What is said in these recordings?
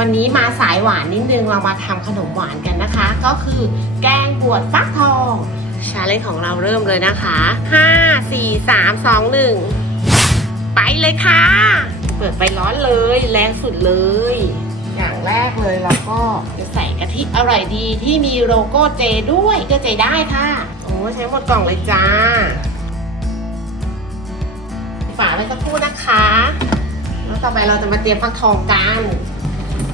วันนี้มาสายหวานนิดนึงเรามาทำขนมหวานกันนะคะ ก็คือแกงบวชฟักทองชาเลนจ์ของเราเริ่มเลยนะคะ 5 4 3 2 1 ไปเลยค่ะ เปิดไฟร้อนเลยแรงสุดเลย อย่างแรกเลยเราก็จะใส่กะทิอร่อยดีที่มีโลโก้เจด้วยก็เจได้ค่ะ โอ้ใช้หมดกล่องเลยจ้า ฝาไว้สักครู่นะคะ ต่อไปเราจะมาเตรียมฟักทองกัน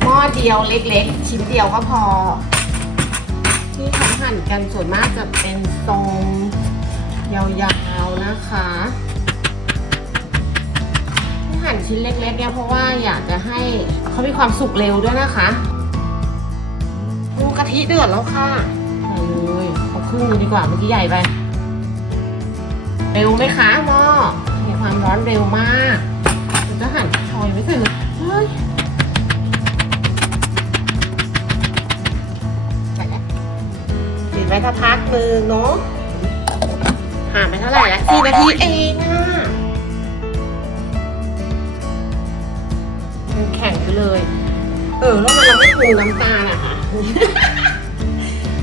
หม้อเดียวเล็กๆ ชิ้นเดียวก็พอ ที่เขาหั่นกันส่วนมากจะเป็นทรงยาวๆนะคะที่หั่นชิ้นเล็กๆเนี่ยเพราะว่าอยากจะให้เขามีความสุกเร็วด้วยนะคะดูกะทิเดือดแล้วค่ะเลยเอาครึ่งดีกว่าเมื่อกี้ใหญ่ไป เร็วไหมคะหม้อมีความร้อนเร็วมาก หั่นชอยไม่ใส่เลยเฮ้ยใส่แล้วปิดไว้สักพักหนึ่งเนาะห่างไปเท่าไหร่ละสี่นาทีเองอะมันแข็งไปเลย เออ แล้วมันเราไม่ปรุงน้ำตาลอะค่ะ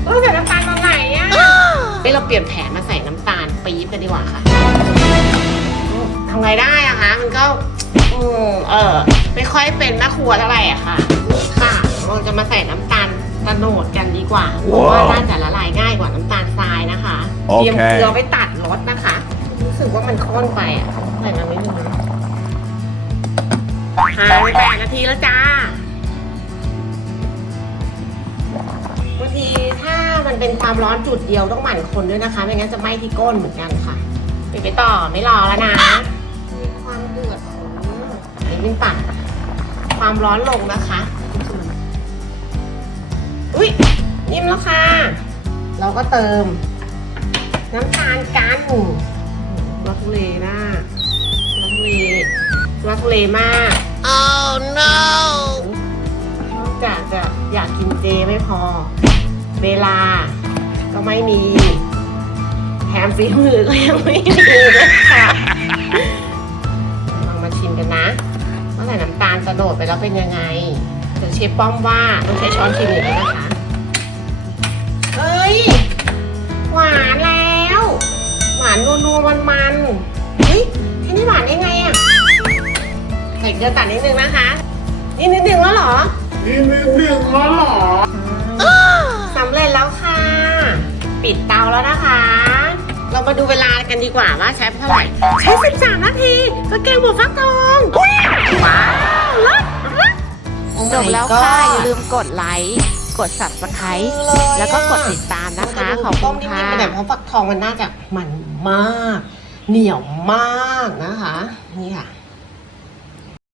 เออใส่น้ำตาลตอนไหนอะเฮ้ยเราเปลี่ยนแผนมาใส่น้ำตาลปี๊บกันดีกว่าค่ะทำไงได้อะคะมันก็อืมเออไม่ค่อยเป็นแม่ครัวเท่าไหร่อะค่ะ ค่ะเราจะมาใส่น้ำตาลตะโนดกันดีกว่าเพราะว่าน่าจะละลายง่ายกว่าน้ำตาลทรายนะคะโอเตรียมเคเกลือไว้ตัดรสนะคะ รู้สึกว่ามันข้นไปอะใส่มาไม่ถึงหายไปแปดนาทีแล้วจ้า บางทีถ้ามันเป็นความร้อนจุดเดียวต้องหมั่นคนด้วยนะคะ ไม่งั้นจะไหม้ที่ก้นเหมือนกันค่ะปิดไปต่อไม่รอแล้วนะมี ความเดือดของไอ้วินปั่นความร้อนลงนะคะ อุ้ยนิ่มแล้วค่ะ เราก็เติม น้ำตาลกันรักทุเลน่ารักทุเลรักทุเลมาก Oh no! นอกจากจะอยากกินเจไม่พอ เวลาก็ไม่มี แถมฝีมือก็ยังไม่มีด้วยค่ะล องมาชิมกันนะว่าใส่น้ำตาลกระโดดไปแล้วเป็นยังไงเดี๋ยวเชฟป้อมว่าต้องใช้ช้อนชิมอย่างนี้นะคะเฮ้ย หวานแล้ว หวานนัวๆมันๆเฮ้ยแค่นี้หวานได้ไงอะใส่เกลือตัดนิดนึงนะคะ นี่นิดนึงแล้วเหรอ นี่นิดหนึ่งแล้วเหรอสำเร็จแล้วค่ะ ปิดเตาแล้วนะคะ เรามาดูเวลากันดีกว่าว่าใช้เท่าไหร่ ใช้ 13 นาที ก็แกงบวกฟัก แล้วค่ะ อย่าลืมกดไลค์ กด subscribe แล้วก็กดติดตามนะคะ ขอบคุต้มณนิ่ค่ะมๆไปหน่อยเพราะฟักทองมันน่าจะมันมาก เหนียวมากนะคะ นี่ค่ะ